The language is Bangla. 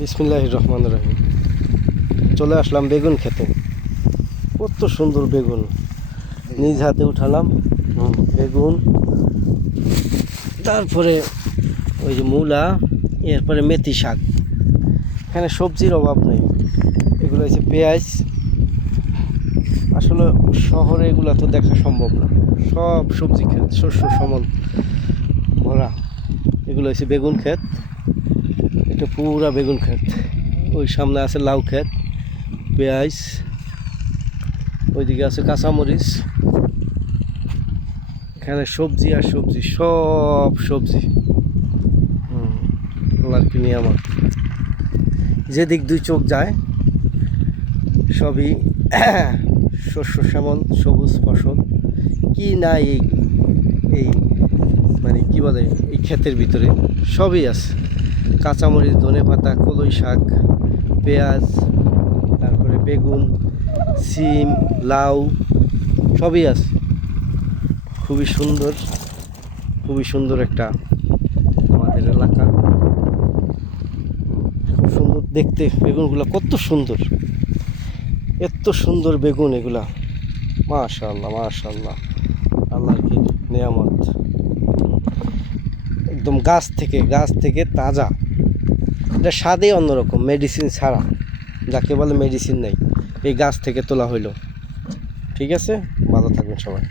বিসমিল্লাহির রহমানির রহিম। চলে আসলাম বেগুন খেতে। কত সুন্দর বেগুন, নিজ হাতে উঠালাম বেগুন। তারপরে ওই যে মূলা, এরপরে মেথি শাক। এখানে সবজির অভাব নেই। এগুলো হচ্ছে পেঁয়াজ। আসলে শহরে এগুলো তো দেখা সম্ভব না। সব সবজি ক্ষেত, শস্য সমল ভরা। এগুলো হচ্ছে বেগুন ক্ষেত। এটা পুরা বেগুন ক্ষেত। ওই সামনে আছে লাউ ক্ষেত, পেঁয়াজ, ওইদিকে আছে কাঁচামরিচ। এখানে সবজি আর সবজি, সব সবজি। আল্লাহর কি নিয়ামত। যেদিক দুই চোখ যায় সবই শস্য শ্যামল, সবুজ ফসল। কি নাই এই এই মানে কি বলে, এই ক্ষেতের ভিতরে সবই আছে। কাঁচামরিচ, ধনেপাতা, কলই শাক, পেঁয়াজ, তারপরে বেগুন, সিম, লাউ, সবই আছে। খুবই সুন্দর, খুবই সুন্দর একটা আমাদের এলাকা। খুব সুন্দর দেখতে বেগুনগুলো, কত সুন্দর, এত সুন্দর বেগুন এগুলা। মাশাআল্লাহ মাশাআল্লাহ, আল্লাহর কি নিয়ামত। একদম গাছ থেকে তাজা। এটা স্বাদই অন্যরকম, মেডিসিন ছাড়া, যাকে বলে মেডিসিন নেই। এই গাছ থেকে তোলা হইলো। ঠিক আছে, ভালো থাকবেন সবাই।